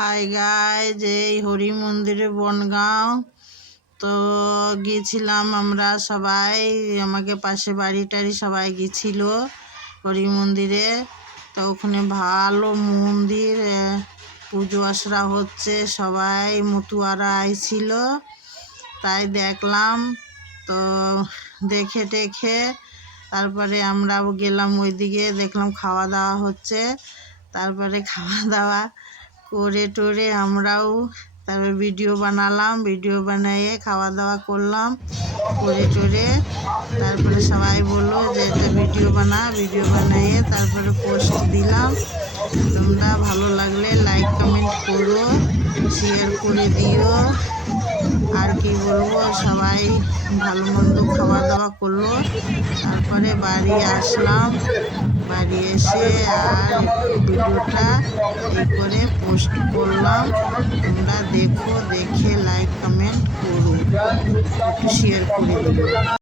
Hi guys, এই হরি মন্দিরে বনগাঁও তো গিয়েছিলাম আমরা সবাই। আমাকে পাশে বাড়ি টাড়ি সবাই গিয়েছিল হরি মন্দিরে। তো ওখানে ভালো মন্দির, পুজো আশরা হচ্ছে, সবাই মতুয়ারা আইছিল, তাই দেখলাম। তো দেখে টেখে তারপরে আমরাও গেলাম ওইদিকে, দেখলাম খাওয়া দাওয়া হচ্ছে। তারপরে খাওয়া দাওয়া করে টোরে আমরাও তারপরে ভিডিও বানালাম, ভিডিও বানিয়ে খাওয়া দাওয়া করলাম করে টোরে। তারপরে সবাই বললো যে একটা ভিডিও বানিয়ে তারপরে পোস্ট দিলাম। তোমরা ভালো লাগলে লাইক কমেন্ট করো, শেয়ার করে দিও। আর কি বলবো, সবাই ভালো মন্দ খাওয়া দাওয়া করলো। তারপরে বাড়ি আসলাম, বাড়ি এসে আর ভিডিওটা এই করে পোস্ট করলাম। তোমরা দেখো, দেখে লাইক কমেন্ট করো, একটু শেয়ার করে দিও।